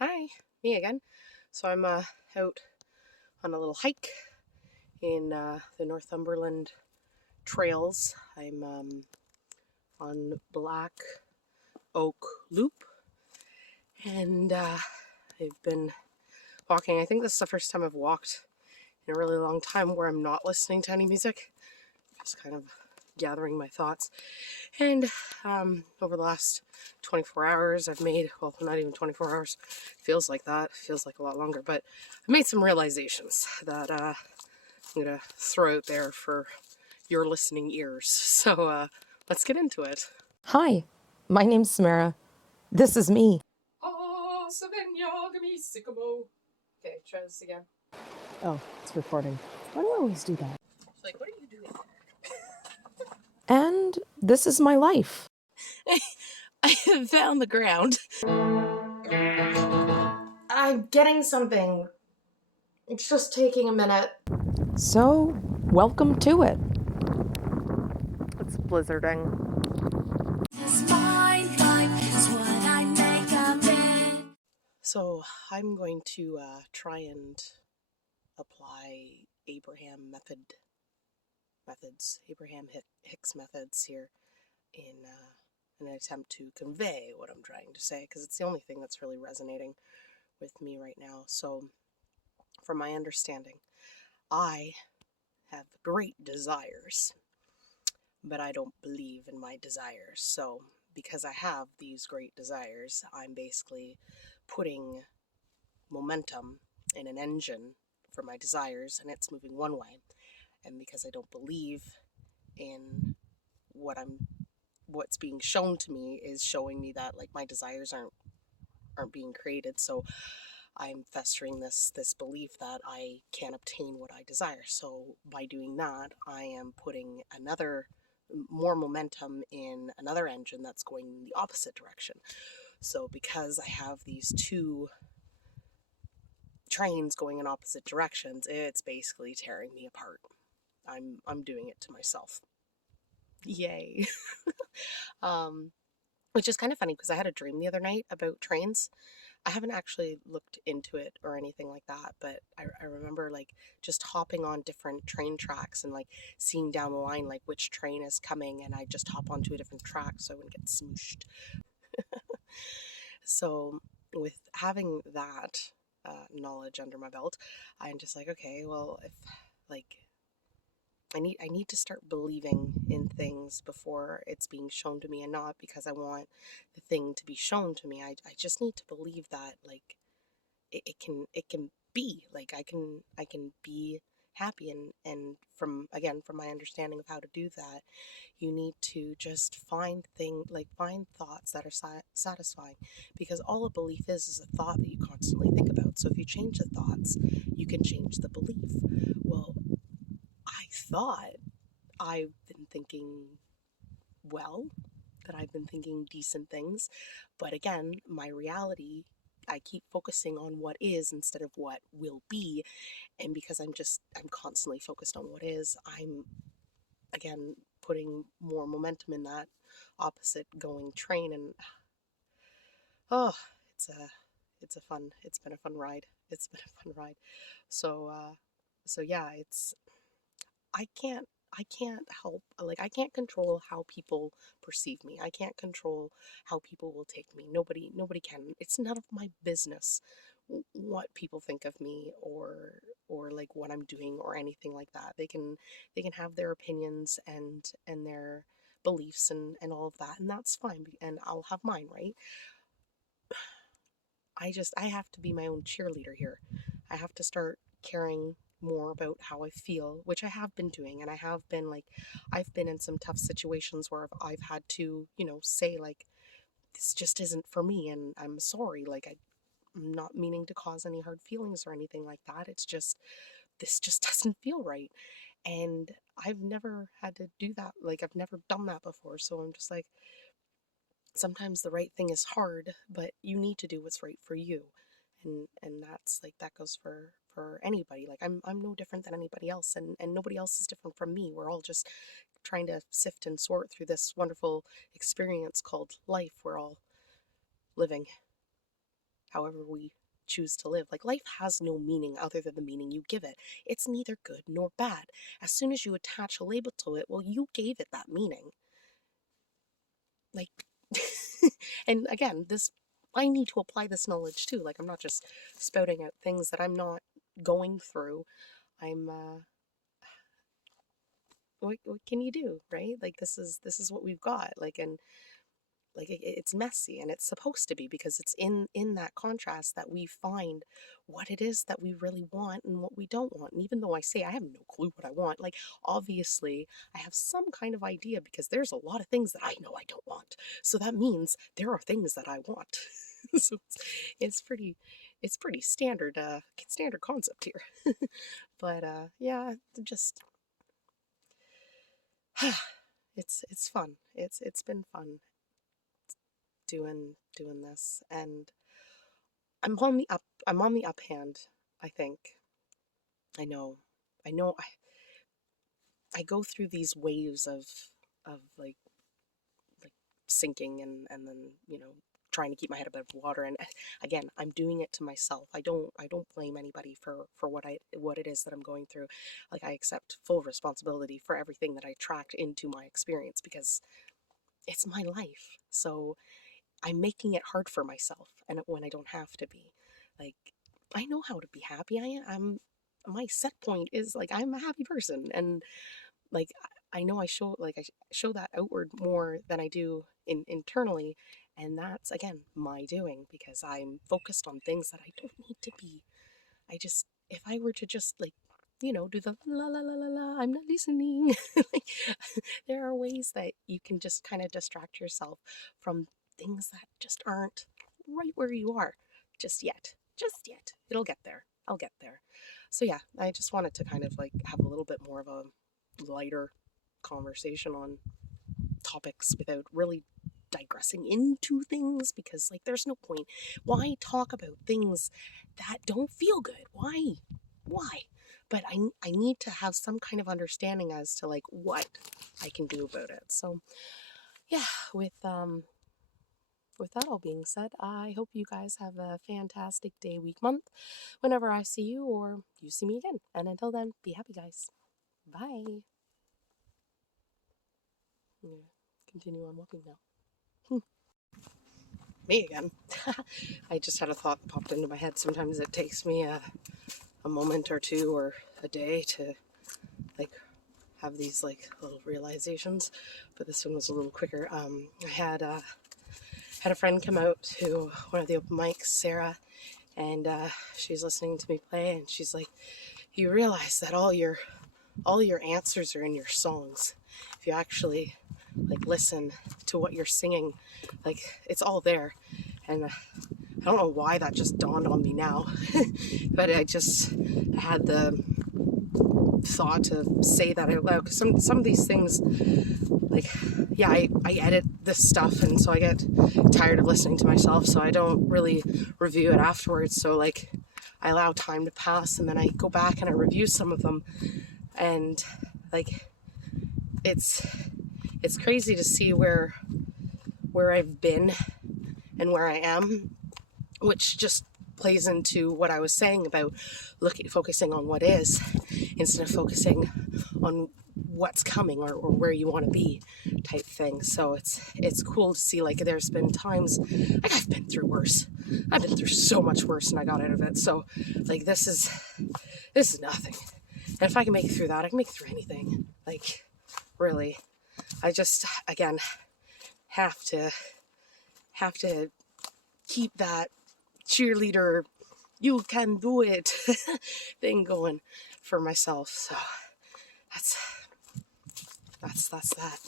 Hi, me again. So I'm out on a little hike in the Northumberland trails. I'm on Black Oak Loop, and I've been walking. I think this is the first time I've walked in a really long time where I'm not listening to any music, just kind of gathering my thoughts. And over the last 24 hours, I've made, well, not even 24 hours, feels like that, feels like a lot longer, but I've made some realizations that I'm going to throw out there for your listening ears. So let's get into it. Hi, my name's Samara. This is me. Okay, try this again. Oh, it's recording. Why do I always do that? Like, what are you doing? And this is my life. I found the ground. I'm getting something. It's just taking a minute. So, welcome to it. It's blizzarding. So I'm going to try and apply Abraham Hicks methods here in an attempt to convey what I'm trying to say, because it's the only thing that's really resonating with me right now. So, from my understanding, I have great desires, but I don't believe in my desires. So, because I have these great desires, I'm basically putting momentum in an engine for my desires, and it's moving one way. And because I don't believe in what I'm what's being shown to me is showing me that like my desires aren't being created. So I'm festering this belief that I can't obtain what I desire. So by doing that, I am putting another more momentum in another engine that's going in the opposite direction. So because I have these two trains going in opposite directions, it's basically tearing me apart. I'm doing it to myself. Yay. um which is kind of funny because I had a dream the other night about trains. I haven't actually looked into it or anything like that, but I remember like just hopping on different train tracks and like seeing down the line like which train is coming, and I just hop onto a different track so I wouldn't get smooshed. So with having that knowledge under my belt, I'm just like, okay, well, if like I need to start believing in things before it's being shown to me, and not because I want the thing to be shown to me. I just need to believe that like it can be like I can be happy, and from my understanding of how to do that, you need to just find thoughts that are satisfying, because all a belief is a thought that you constantly think about. So if you change the thoughts, you can change the belief. Well, I thought I've been thinking well, that I've been thinking decent things. But again, my reality, I keep focusing on what is instead of what will be. And because I'm constantly focused on what is, I'm again putting more momentum in that opposite going train. And oh, it's a, it's been a fun ride. It's been a fun ride. So yeah, I can't I can't help, like, I can't control how people perceive me. I can't control how people will take me. Nobody can. It's none of my business what people think of me, or like what I'm doing or anything like that. They can have their opinions and their beliefs and all of that, and that's fine, and I'll have mine, right? I have to be my own cheerleader here. I have to start caring more about how I feel, which I have been doing. And I have been like, I've been in some tough situations where I've had to, say, like, this just isn't for me. And I'm sorry. Like, I'm not meaning to cause any hard feelings or anything like that. It's just, this just doesn't feel right. And I've never had to do that. Like, I've never done that before. So I'm just like, sometimes the right thing is hard, but you need to do what's right for you. And that's like, that goes for anybody. Like, I'm no different than anybody else, and nobody else is different from me. We're all just trying to sift and sort through this wonderful experience called life we're all living. however we choose to live. Like, life has no meaning other than the meaning you give it. It's neither good nor bad. As soon as you attach a label to it, well, you gave it that meaning. Like, and again, I need to apply this knowledge too. Like, I'm not just spouting out things that I'm not going through. I'm, what can you do, right? Like, this is what we've got. Like, and like it's messy, and it's supposed to be, because it's in that contrast that we find what it is that we really want and what we don't want. And even though I say I have no clue what I want, like, obviously I have some kind of idea, because there's a lot of things that I know I don't want, so that means there are things that I want. So it's pretty it's pretty standard concept here. But yeah, just it's fun. It's been fun doing this, and I'm on the uphand, I think. I know. I know I go through these waves of like sinking, and then, trying to keep my head above water. And again, I'm doing it to myself. I don't blame anybody for what it is that I'm going through. Like, I accept full responsibility for everything that I tracked into my experience, because it's my life. So I'm making it hard for myself, and when I don't have to be. Like, I know how to be happy. I'm My set point is, like, I'm a happy person, and like, I know I show that outward more than I do internally, and that's again my doing, because I'm focused on things that I don't need to be. If I were to just, like, do the la la la la la, I'm not listening. Like, there are ways that you can just kind of distract yourself from things that just aren't right where you are just yet. Just yet. It'll get there. I'll get there. So yeah, I just wanted to kind of like have a little bit more of a lighter conversation on topics without really digressing into things, because, like, there's no point. Why talk about things that don't feel good? Why? But I need to have some kind of understanding as to, like, what I can do about it. So yeah, with that all being said, I hope you guys have a fantastic day, week, month, whenever I see you or you see me again. And until then, be happy, guys. Bye. I'm gonna continue on walking now. Me again. I just had a thought that popped into my head. Sometimes it takes me a moment or two or a day to, like, have these, like, little realizations, but this one was a little quicker. I had a friend come out to one of the open mics, Sarah, and she's listening to me play, and she's like, "You realize that all your answers are in your songs. If you actually, like, listen to what you're singing, like, it's all there." And I don't know why that just dawned on me now, but I just had the thought to say that out loud, because some of these things, like, yeah, I edit this stuff, and so I get tired of listening to myself, so I don't really review it afterwards. So, like, I allow time to pass, and then I go back and I review some of them, and, like, it's crazy to see where I've been and where I am, which just plays into what I was saying about focusing on what is, instead of focusing on what's coming, or where you want to be, type thing. So it's cool to see, like, there's been times, like, I've been through worse. I've been through so much worse, and I got out of it. So, like, this is nothing. And if I can make it through that, I can make it through anything. Like, really, I just, again, have to keep that cheerleader, you can do it thing going for myself. So that's that.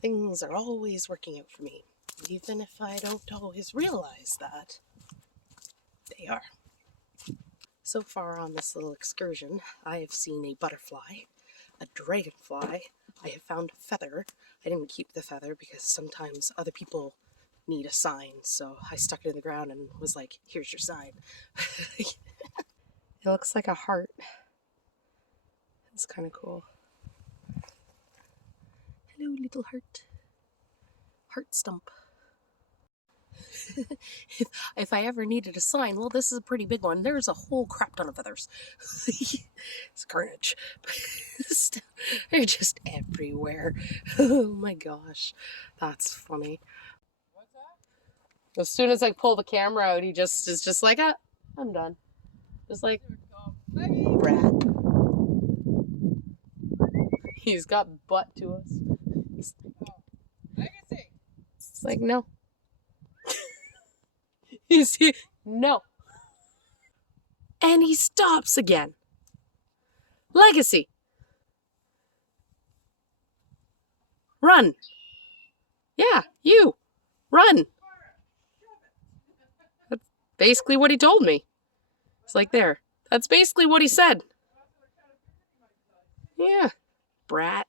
Things are always working out for me, even if I don't always realize that they are. So far on this little excursion, I have seen a butterfly, a dragonfly, I have found a feather. I didn't keep the feather because sometimes other people need a sign, so I stuck it in the ground and was like, here's your sign. It looks like a heart. It's kind of cool. Hello, little heart. Heart stump. if I ever needed a sign, well, this is a pretty big one. There's a whole crap ton of feathers. It's carnage. They're just everywhere. Oh my gosh. That's funny. As soon as I pull the camera out, he just is just like, ah, I'm done. Just like, brat. He's got butt to us. It's like, no. No. And he stops again. Legacy. Run. Yeah, you. Run. That's basically what he told me. It's like, there. That's basically what he said. Yeah. Brat.